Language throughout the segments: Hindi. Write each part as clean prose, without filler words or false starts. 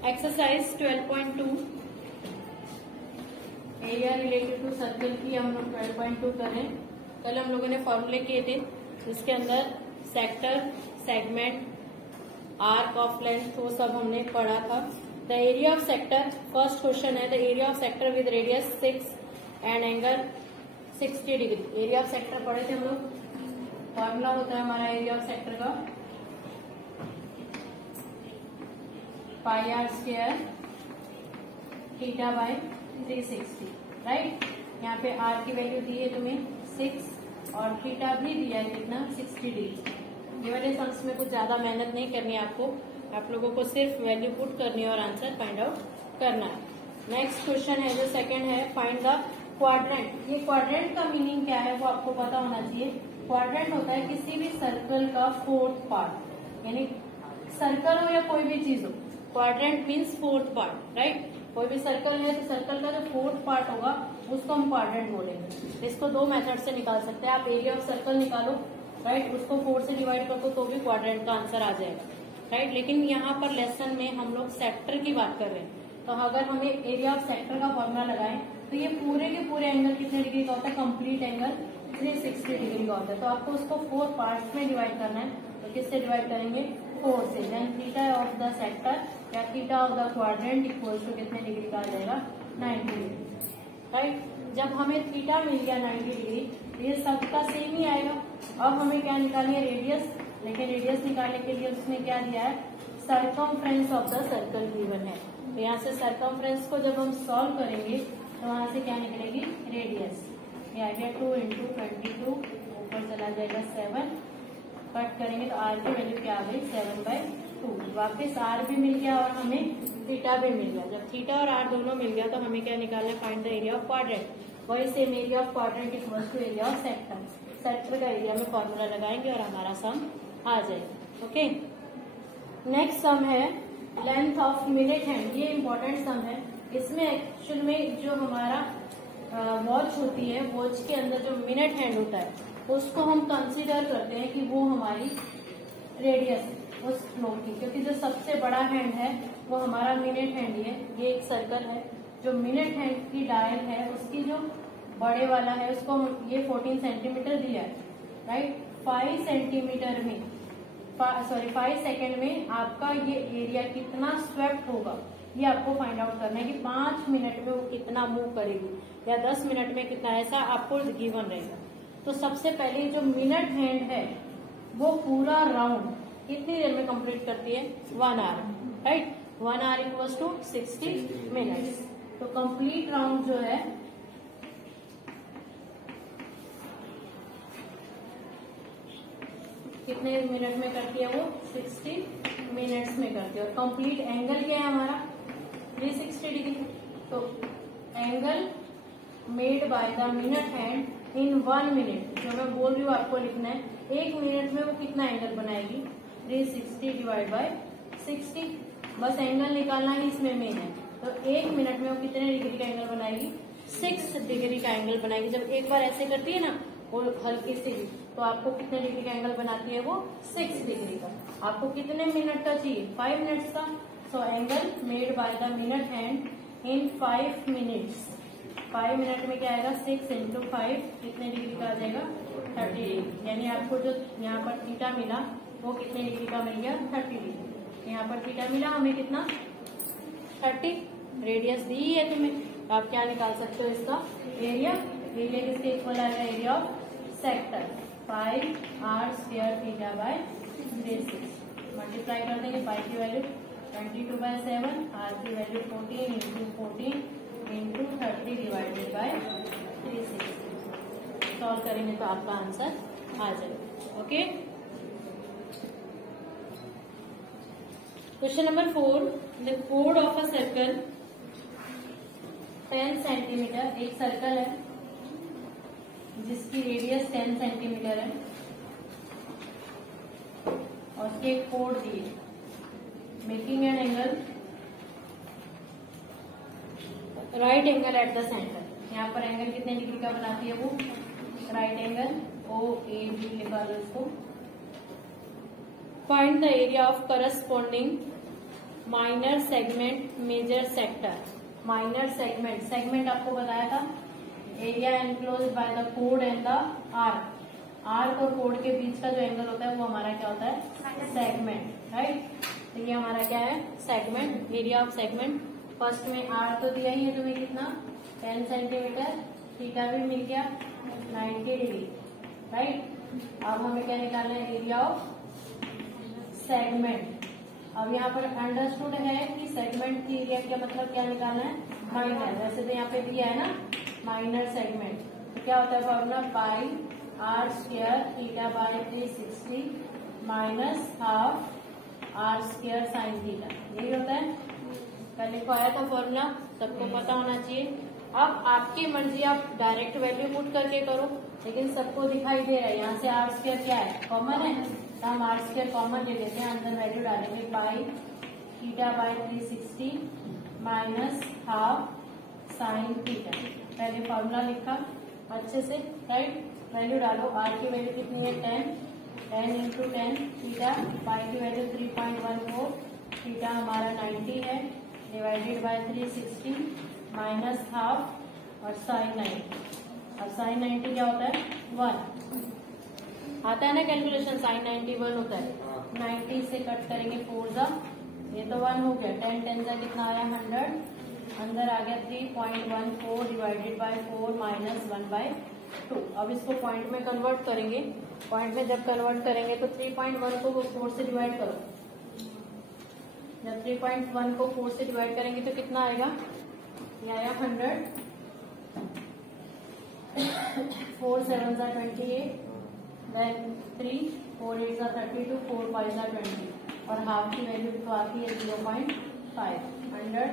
Exercise 12.2 area related to circle की हम लोग 12.2 कर रहे हैं। कल हम लोगों ने फॉर्मूले किए थे जिसके अंदर sector, segment, arc of length वो सब हमने पढ़ा था। The area of sector, first question है the area of sector with radius 6 and angle 60 degree. Area of sector पढ़े थे हम लोग। फॉर्मूला होता है हमारा एरिया ऑफ सेक्टर का pi are square theta by 360, right. यहाँ पे आर की वैल्यू दी है तुम्हें 6 और थीटा भी दिया है कितना 60 डिग्री। ये वाले सम्स में कुछ ज्यादा मेहनत नहीं करनी है आपको, आप लोगों को सिर्फ वैल्यू पुट करनी है और आंसर फाइंड आउट करना है। नेक्स्ट क्वेश्चन है जो सेकंड है, फाइंड द क्वाड्रेंट। ये क्वाड्रेंट का मीनिंग क्या है वो आपको पता होना चाहिए। क्वाड्रेंट होता है किसी भी सर्कल का फोर्थ पार्ट, यानी सर्कल हो या कोई भी चीज हो, quadrant means fourth part, right. कोई भी सर्कल है तो सर्कल का जो फोर्थ पार्ट होगा उसको हम क्वाड्रेंट बोलेंगे। इसको दो मेथड से निकाल सकते हैं। आप एरिया ऑफ सर्कल निकालो, राइट, उसको 4 से डिवाइड कर दो तो भी क्वाड्रेंट का आंसर आ जाएगा, राइट। लेकिन यहाँ पर लेसन में हम लोग सेक्टर की बात कर रहे हैं, तो अगर हमें एरिया ऑफ सेक्टर का फॉर्मूला लगाएं तो ये पूरे के पूरे एंगल कितने डिग्री का होता है, कंप्लीट एंगल 360 डिग्री का होता है। तो आपको उसको 4 पार्ट्स में डिवाइड करना है। तो किससे डिवाइड करेंगे, 4 से। Then theta of the sector या theta of the quadrant equals to कितने डिग्री का आ जाएगा, 90 डिग्री, राइट। जब हमें थीटा मिल गया 90 डिग्री, ये सबका सेम ही आएगा। अब हमें क्या निकालनी है, रेडियस। लेकिन रेडियस निकालने के लिए उसमें क्या दिया है, circumference of the circle given है। तो यहाँ से सर्कमफ्रेंस को जब हम सॉल्व करेंगे तो वहां से क्या निकलेगी, रेडियस। ये आ गया 2 × 22, ऊपर चला जाएगा 7, कट करेंगे तो आर की वैल्यू क्या आ गई, 7/2। वापिस आर भी मिल गया और हमें थीटा भी मिल गया। जब थीटा और आर दोनों मिल गया तो हमें क्या निकालना है, find the area of quadrant. वही same area of quadrant equals to area of sector. Sector का एरिया में फॉर्मूला लगाएंगे और हमारा सम आ जाएगा। ओके, नेक्स्ट सम है लेंथ ऑफ मिनट हैंड। ये इम्पोर्टेंट सम है। इसमें एक्चुअल में जो हमारा वॉच होती है, वॉच के अंदर जो मिनट हैंड होता है उसको हम कंसीडर करते हैं कि वो हमारी रेडियस है उस फ्लोट की, क्योंकि जो सबसे बड़ा हैंड है वो हमारा मिनट हैंड ही है। ये एक सर्कल है, जो मिनट हैंड की डायल है उसकी जो बड़े वाला है उसको ये 14 सेंटीमीटर दिया है, राइट। 5 सेंटीमीटर में 5 सेकेंड में आपका ये एरिया कितना स्वेप्ट होगा ये आपको फाइंड आउट करना है कि 5 मिनट में वो कितना मूव करेगी या 10 मिनट में कितना, ऐसा आपको गिवन रहेगा। तो सबसे पहले जो मिनट हैंड है वो पूरा राउंड कितनी देर में कंप्लीट करती है, 1 hour, right. 1 hour equals to 60 minutes. तो कंप्लीट राउंड जो है कितने मिनट में करती है, वो 60 मिनट्स में करती है। और कंप्लीट एंगल क्या है हमारा, 360 डिग्री। तो angle made by the minute hand in 1 minute, जो मैं बोल रही हूँ आपको लिखना है, 1 मिनट में वो कितना एंगल बनाएगी, 360 डिवाइड बाय 60। बस एंगल निकालना ही इसमें मेन है। तो 1 मिनट में वो कितने डिग्री का एंगल बनाएगी, 6 डिग्री का एंगल बनाएगी। जब एक बार ऐसे करती है ना वो हल्की सी, तो आपको कितने डिग्री का एंगल बनाती है वो, 6 डिग्री का। आपको कितने मिनट का चाहिए, 5 मिनट्स का। So angle made by the minute hand in 5 minutes. 5 minute में क्या आएगा, 6 × 5 कितने डिग्री का आ जाएगा, 30 डिग्री। यानी आपको जो यहाँ पर थीटा मिला वो कितने डिग्री का मिल गया, 30 डिग्री। यहाँ पर थीटा मिला हमें कितना, 30। रेडियस दी है तुम्हें, आप क्या निकाल सकते हो, इसका एरिया। एरिया किसके इक्वल आएगा, area of sector, 5 r square theta by 360। Multiply कर देंगे, 5 की वैल्यू 22/7, आर की वैल्यू 14 × 14 × 30 डिवाइडेड बाय 360। सॉल्व करेंगे तो आपका आंसर आ जाएगा। ओके, क्वेश्चन नंबर 4, द कोड ऑफ अ सर्कल 10 सेंटीमीटर। एक सर्कल है जिसकी रेडियस 10 सेंटीमीटर है और उसके एक कोड दिए, making an angle right angle eight the centre. यहाँ पर एंगल कितने डिग्री का बनाती है वो, राइट एंगल OAB लिखा लो इसको। Find the area of corresponding minor segment, major sector. Minor segment, segment आपको बताया था एरिया एनक्लोज बाय द कोड एंड द आर्क। आर्क और कोड के बीच का जो एंगल होता है वो हमारा क्या होता है, सेगमेंट, राइट। तो ये हमारा क्या है, segment, area of segment. First में आर तो दिया ही है तुम्हें कितना, 10 सेंटीमीटर, थीटा भी मिल गया 90 डिग्री, राइट। अब हमें क्या निकालना है, एरिया ऑफ सेगमेंट। अब यहाँ पर अंडरस्टूड है कि सेगमेंट की एरिया का मतलब क्या निकालना है, माइनर। वैसे तो यहाँ पे दिया है ना माइनर सेगमेंट, तो क्या होता है formula, pi are square theta by 360 minus half are square sine theta, यही होता है। पहले को आया था फॉर्मूला, सबको पता होना चाहिए। अब आपकी मर्जी, आप डायरेक्ट वैल्यू पुट करके करो, लेकिन सबको दिखाई दे रहा है यहाँ से आर स्क्वायर क्या है, कॉमन है, तो हम आर स्क्वायर कॉमन ले लेते हैं, अंदर वैल्यू डालेंगे, pi theta by 360 minus half sine theta. पहले फॉर्मूला लिखा अच्छे से, राइट। वैल्यू डालो, आर की वैल्यू कितनी है 10 इंटू 10 थीटा, पाई की वैल्यू 3.14, थीटा हमारा 90 है, डिवाइडेड बाय 360 माइनस हाफ और साइन 90। और साइन 90 क्या होता है, 1 आता है ना कैलकुलेशन, साइन 90 1 होता है। 90 से कट करेंगे 4 जा, ये तो 1 हो गया, 10 10 जा कितना आया 100, अंदर आ गया 3.14 डिवाइडेड बाय 4 माइनस 1/2। अब इसको पॉइंट में कन्वर्ट करेंगे, पॉइंट में जब कन्वर्ट करेंगे तो 3.1 को 4 से डिवाइड करो, जब 3.1 को 4 से डिवाइड करेंगे तो कितना आएगा, ये आया 100, 4 7 जा 28, देन 3 4 8 जा 32, 4 5 जा 20, और हाफ की वैल्यू तो आती है 0.5। 100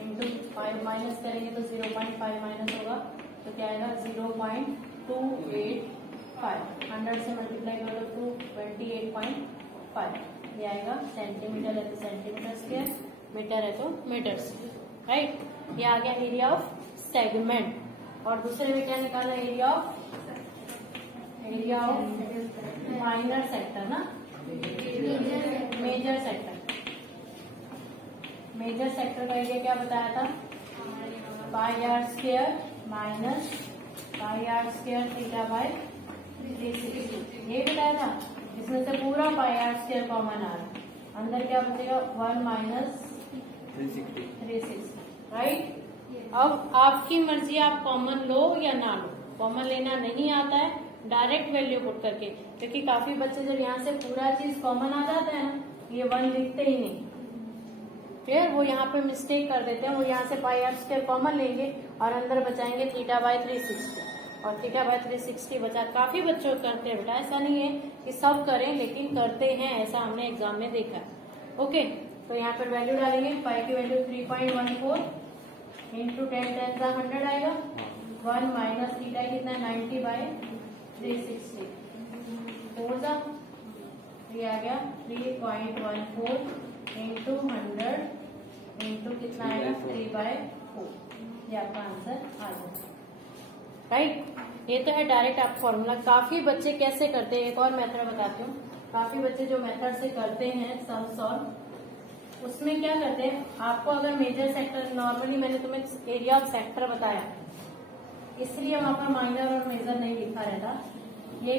इंटू 5 माइनस करेंगे तो 0.5 माइनस होगा, तो क्या आएगा 0.285। 100 से मल्टीप्लाई करो तो 28.5, ये आएगा। सेंटीमीटर है तो सेंटीमीटर स्क्वायर, मीटर है तो मीटर स्क्वायर, राइट। ये आ गया एरिया ऑफ सेगमेंट। और दूसरे में क्या निकालना, एरिया ऑफ माइनर सेक्टर ना, मेजर सेक्टर। मेजर सेक्टर का एरिया क्या बताया था, pi are square minus pi are square theta by 360, ये बताया था। इसमें से पूरा पाई आर स्क्वायर कॉमन आ रहा है, अंदर क्या बचेगा 1 माइनस 360, राइट। अब आपकी मर्जी, आप कॉमन लो या ना लो, कॉमन लेना नहीं आता है डायरेक्ट वैल्यू पुट करके, क्योंकि काफी बच्चे जब यहाँ से पूरा चीज कॉमन आ जाता है ना, ये 1 लिखते ही नहीं, फिर वो यहाँ पे मिस्टेक कर देते हैं। वो यहाँ से पाई आर स्क्वायर कॉमन लेंगे और अंदर बचाएंगे थीटा बाय 360, और थीटा बाय 360 बचा। काफी बच्चों करते हैं बेटा, ऐसा नहीं है कि सब करें, लेकिन करते हैं, ऐसा हमने एग्जाम में देखा है। ओके, तो यहाँ पर वैल्यू डालेंगे, पाई की वैल्यू 3.14 इंटू 10 10 का 100 आएगा, 1 माइनस थीटा कितना 90 बाय 360, 4 जा, ये आ गया 3.14 इंटू 100 इंटू कितना आएगा 3/4, ये आपका आंसर आ जाएगा, राइट। ये तो है डायरेक्ट आप फॉर्मूला। काफी बच्चे कैसे करते हैं, एक और मेथड बताती हूँ। काफी बच्चे जो मेथड से करते हैं सम सॉल्व, उसमें क्या करते हैं, आपको अगर मेजर सेक्टर, नॉर्मली मैंने तुम्हें एरिया ऑफ सेक्टर बताया, इसलिए वहां पर माइनर और मेजर नहीं लिखा रहता। ये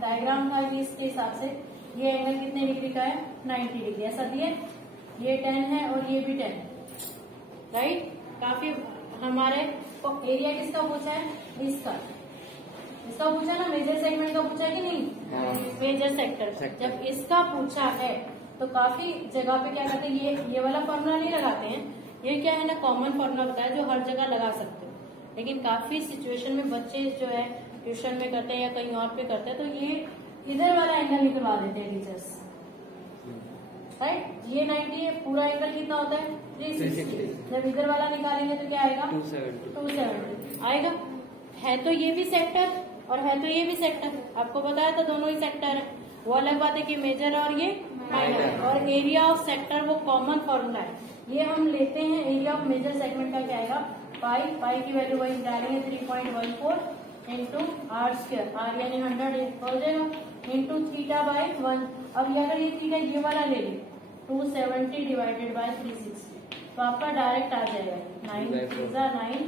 डायग्राम था कि इसके हिसाब से ये एंगल कितने डिग्री का है, 90 डिग्री, ऐसा दिए, ये 10 है और ये भी 10 है, राइट। काफी हमारे को एरिया किसका पूछा है, इसका पूछा ना, मेजर सेगमेंट का पूछा है कि नहीं, मेजर सेक्टर। जब इसका पूछा है तो काफी जगह पे क्या करते हैं, ये वाला फॉर्मूला नहीं लगाते हैं, ये क्या है ना कॉमन फॉर्मूला बताया जो हर जगह लगा सकते हो। लेकिन काफी सिचुएशन में बच्चे जो है ट्यूशन में करते हैं या कहीं और पे करते हैं, तो ये इधर वाला एंगल निकलवा देते हैं टीचर्स, राइट। ये 90 है, पूरा एंगल कितना होता है 360, जब इधर वाला निकालेंगे तो क्या आएगा 270 आएगा। है तो ये भी सेक्टर और है तो ये भी सेक्टर, आपको बताया था दोनों ही सेक्टर है। वो अलग बात है कि मेजर और ये माइनर, और एरिया ऑफ सेक्टर वो कॉमन फॉर्मूला है, ये हम लेते हैं। एरिया ऑफ मेजर सेगमेंट का क्या आएगा, पाई की वैल्यू वही डालेंगे 3.14 इंटू आर स्क्वायर, आर यानी 100 हो जाएगा, इंटू थीटा बाय 1। अब अगर ये थीटा ये वाला ले लें 270 डिवाइडेड बाय 360, तो आपका डायरेक्ट आ जाएगा 9 9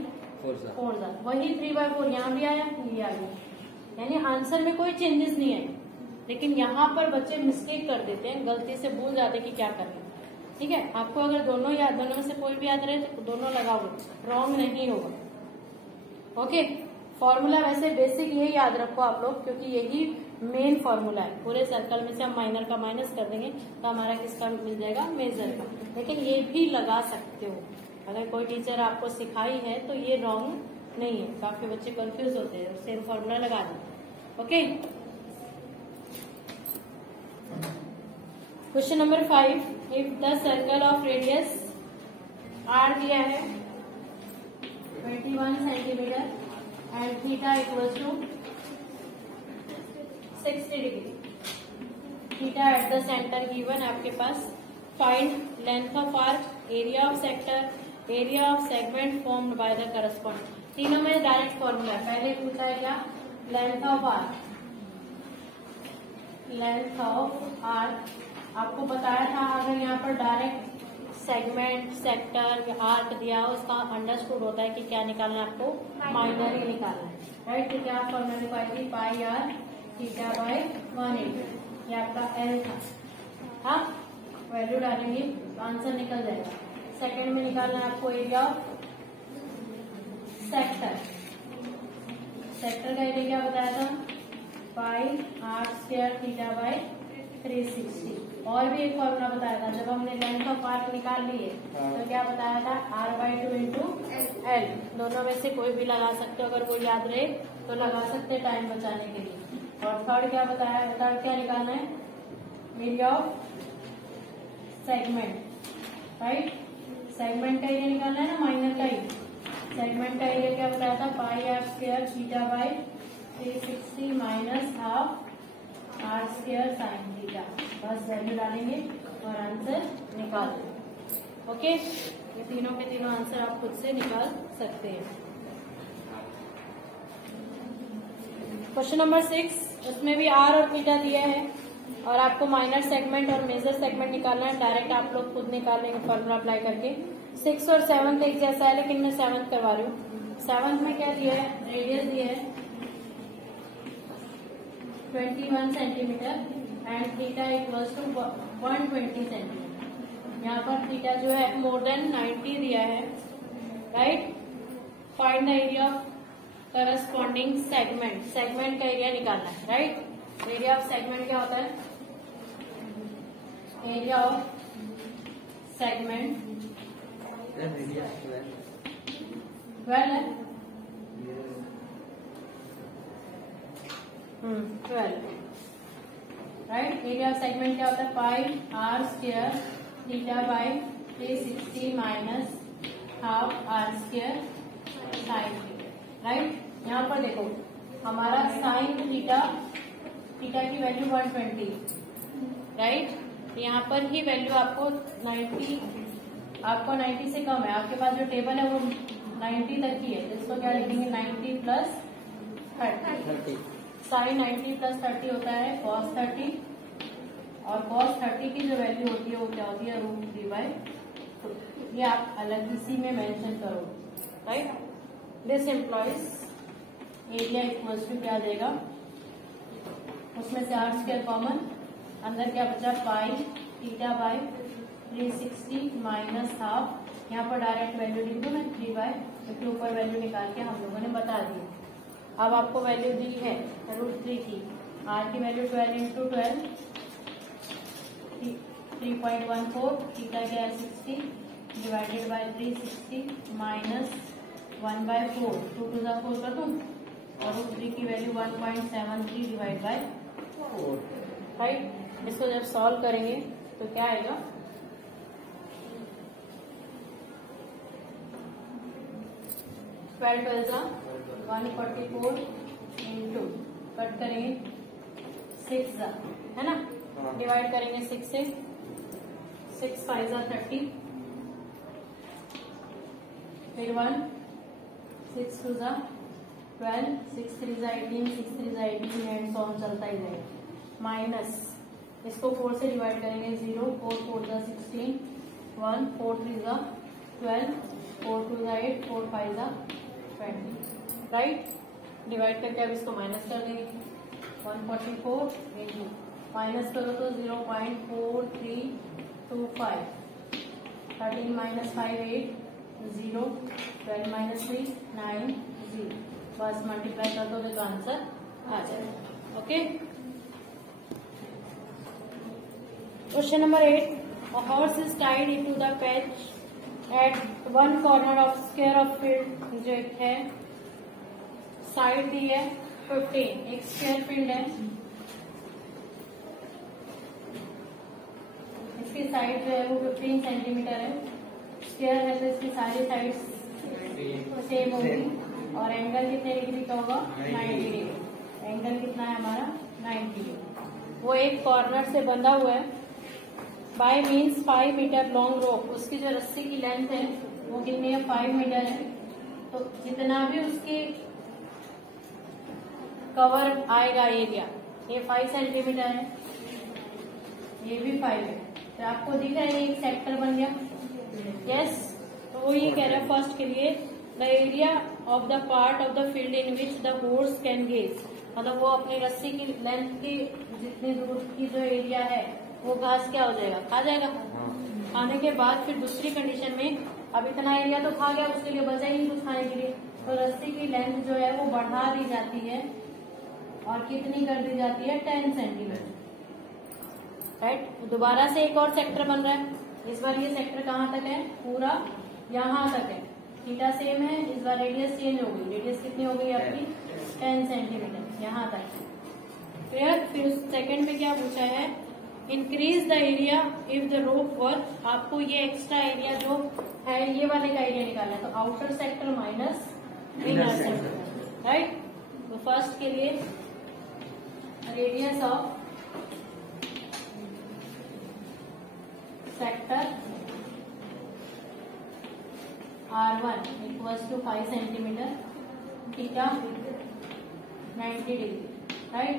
4 वही 3/4 यहाँ भी आया, ये आ गया। यानी आंसर में कोई चेंजेस नहीं है, लेकिन यहाँ पर बच्चे मिस्टेक कर देते हैं, गलती से भूल जाते हैं कि क्या करना है। ठीक है, आपको अगर दोनों में से कोई भी याद रहे तो दोनों लगाओगे, रॉन्ग नहीं होगा। ओके, फॉर्मूला वैसे बेसिक यही याद रखो आप लोग, क्योंकि यही मेन फॉर्मूला है। पूरे सर्कल में से हम माइनर का माइनस कर देंगे तो हमारा किसका मिल जाएगा, मेजर का। लेकिन ये भी लगा सकते हो, अगर कोई टीचर आपको सिखाई है तो ये रॉन्ग नहीं है। काफी बच्चे कंफ्यूज होते हैं, सेम फॉर्मूला लगा दें। Okay, question number 5, if the circle of radius r दिया है 21 centimetre and theta equals to 60 degree, theta at the centre given आपके पास, find length of arc, area of sector, area of segment formed by the corresponding. तीनों में डायरेक्ट फॉर्मूला है। पहले पूछा है क्या, length of arc, length of arc आपको बताया था, अगर यहाँ पर डायरेक्ट सेगमेंट, सेक्टर, आर्क दिया हो, उसका अंडरस्टूड होता है कि क्या निकालना है आपको, माइनर ही निकालना है। राइट, तो क्या फॉर्मूला निकालेगी, पाई आर थीटा बाय 180, ये आपका एल था। हाँ, वैल्यू डालेंगे तो आंसर निकल जाएगा। सेकंड में निकालना है आपको एरिया ऑफ सेक्टर, सेक्टर का एरिया क्या बताया था, pi are square theta by 360। और भी एक फॉर्मूला बताया था, जब हमने लेंथ ऑफ आर्क निकाल लिए तो क्या बताया था, r/2 इंटू एल। दोनों में से कोई भी लगा सकते हो, अगर कोई याद रहे तो लगा सकते हैं टाइम बचाने के लिए। और थर्ड क्या बताया, थर्ड क्या निकालना है, area of segment. Right, segment का एरिया निकालना है ना, माइनर का ही। सेगमेंट का एरिया क्या बताया था, pi are square theta by 360 minus half are square sine theta. बस वैल्यू डालेंगे और आंसर निकाल देंगे। ओके, ये तीनों के तीनों आंसर आप खुद से निकाल सकते हैं। क्वेश्चन नंबर 6, उसमें भी आर और थीटा दिया है और आपको माइनर सेगमेंट और मेजर सेगमेंट निकालना है। डायरेक्ट आप लोग खुद निकाल लेंगे फॉर्मूला अप्लाई करके। 6 और 7 एक जैसा है, लेकिन मैं 7 करवा रही हूँ। 7 में क्या दिया है, रेडियस दिया है 21 centimetre and theta equals to 120 centimetre. यहाँ पर थीटा जो है मोर देन 90 दिया है। Right, find the area of corresponding segment, segment का एरिया निकालना है। राइट, एरिया ऑफ सेगमेंट क्या होता है, एरिया ऑफ सेगमेंट 12 है, 12। राइट, एरिया ऑफ सेगमेंट क्या होता है, pi are square theta by 360 minus half are square sine theta. Right, यहाँ पर देखो हमारा साइन थीटा, थीटा की वैल्यू 120। राइट, यहाँ पर ही वैल्यू आपको 90, आपको 90 से कम है। आपके पास जो टेबल है वो 90 तक की है, इसको क्या लिखेंगे, 90 प्लस 30। साइन 90 प्लस 30 होता है cos 30, और cos 30 की जो वैल्यू होती है वो क्या होती है, √3/2। ये आप अलग इसी में मेंशन करो। Right, this implies area equals to क्या आ जाएगा, उसमें से आर स्क्वायर कॉमन, अंदर क्या बचा, पाई थीटा बाय 360 माइनस हाफ। यहाँ पर डायरेक्ट वैल्यू लिख दो मैं 3/, क्योंकि ऊपर वैल्यू निकाल के हम लोगों ने बता दी। अब आपको वैल्यू दी है √3 की, आर की वैल्यू 12 इंटू 12 3.14, थीटा क्या है 60 divided by 360 minus 1/4, 2 to the 4 कर दूं, और √3 की वैल्यू 1.73 डिवाइड बाय 4। राइट, इसको जब सॉल्व करेंगे तो क्या आएगा, ट्वेल्व 144 इंटू कट करेंगे 6 है ना, डिवाइड करेंगे 6 से, 6 5 30, फिर 1 6 2 12, 6 3 18, 6 3 18 एंड सो ऑन चलता ही जाएगा, माइनस इसको 4 से डिवाइड करेंगे 0, 4 4 जा 16, 1 4 3 जा 12, 4 2 जा 8, 4 5 जा 20, राइट। डिवाइड करके अब इसको माइनस कर देंगे 144 इंटू माइनस करो तो 0.4325, 13 माइनस 5 8, 0, 12 माइनस 3 9, 0, बस मल्टीप्लाई कर दो तो आंसर आ जाएगा। Okay, question number 8, a horse is tied into the patch at one corner of square of field, जो एक है साइड दी है 15, एक स्क्वायर फील्ड है, इसकी साइड जो है वो 15 सेंटीमीटर है, स्क्वायर है तो इसकी सारी साइड सेम होगी और एंगल कितने डिग्री का होगा 90 डिग्री। एंगल कितना है हमारा 90 डिग्री। वो एक कॉर्नर से बंधा हुआ है by means 5 metre long rope, उसकी जो रस्सी की लेंथ है वो कितनी है 5 मीटर है। तो जितना भी उसकी कवर आएगा एरिया, ये 5 सेंटीमीटर है, ये भी 5 है, तो आपको दिख रहा है एक सेक्टर बन गया। यस, तो वो ये कह रहा है फर्स्ट के लिए the area of the part of the field in which the horse can gauge, मतलब वो अपनी रस्सी की लेंथ की जितनी दूर की जो एरिया है वो घास क्या हो जाएगा, खा जाएगा। खाने के बाद फिर दूसरी कंडीशन में अब इतना एरिया तो खा गया, उसके लिए बचा ही नहीं कुछ खाने के लिए, तो रस्सी की लेंथ जो है वो बढ़ा दी जाती है और कितनी कर दी जाती है 10 सेंटीमीटर, राइट। दोबारा से एक और सेक्टर बन रहा है, इस बार ये सेक्टर कहाँ तक है, पूरा यहाँ तक है, थीटा सेम है, इस बार रेडियस चेंज हो गई, रेडियस कितनी हो गई आपकी 10 सेंटीमीटर, यहाँ तक। क्लियर। फिर सेकंड में क्या पूछा है, increase the area if the rope work, आपको ये एक्स्ट्रा एरिया जो है ये वाले का एरिया निकालना है, तो outer sector minus inner sector, right. तो फर्स्ट के लिए radius of sector R1 equals to 5 centimetre, theta 90 degree, right.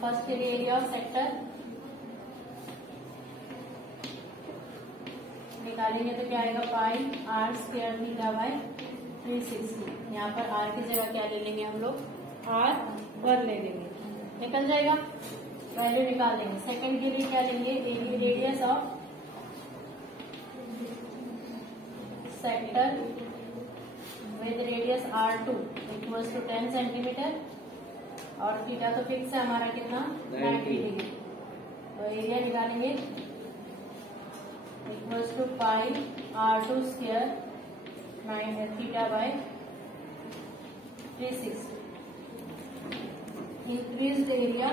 First के लिए एरिया ऑफ सेक्टर निकालेंगे तो क्या आएगा pi r square theta by 360। यहाँ पर r की जगह क्या ले लेंगे हम लोग, r1 ले लेंगे, निकल जाएगा, वैल्यू निकाल लेंगे। सेकंड के लिए क्या लेंगे, radius of sector with radius R2 equals to 10 centimetre और थीटा तो फिक्स है हमारा कितना 90 डिग्री, तो एरिया निकालेंगे equals to pi R2 square 9 theta by 360। Increased area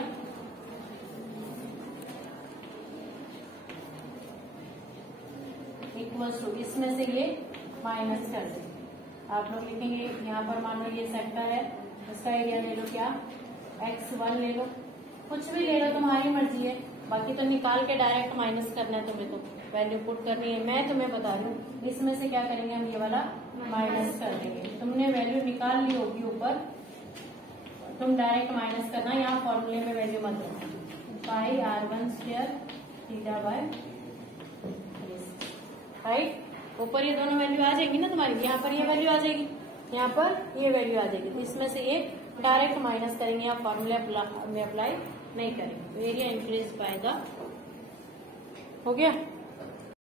equals to, इसमें से ये माइनस कर दें, आप लोग लिखेंगे यहाँ पर मान लो ये सेक्टर है, इसका एरिया ले लो क्या x1 ले लो, कुछ भी ले लो तुम्हारी मर्जी है, बाकी तो निकाल के डायरेक्ट माइनस करना है, तुम्हें तो वैल्यू पुट करनी है, मैं तुम्हें बता रही हूँ। इसमें से क्या करेंगे हम, ये वाला माइनस कर देंगे, तुमने वैल्यू निकाल ली होगी ऊपर, तुम डायरेक्ट माइनस करना, यहाँ फॉर्मूले में वैल्यू मत देना, पाई R1 square theta bye, right. ऊपर ये दोनों वैल्यू आ जाएगी ना तुम्हारी, यहाँ पर ये वैल्यू आ जाएगी, यहाँ पर ये वैल्यू आ जाएगी, तो इसमें से ये डायरेक्ट माइनस करेंगे, आप फॉर्मूले में अप्लाई नहीं करेंगे। एरिया इंक्रीज बाय द, हो गया।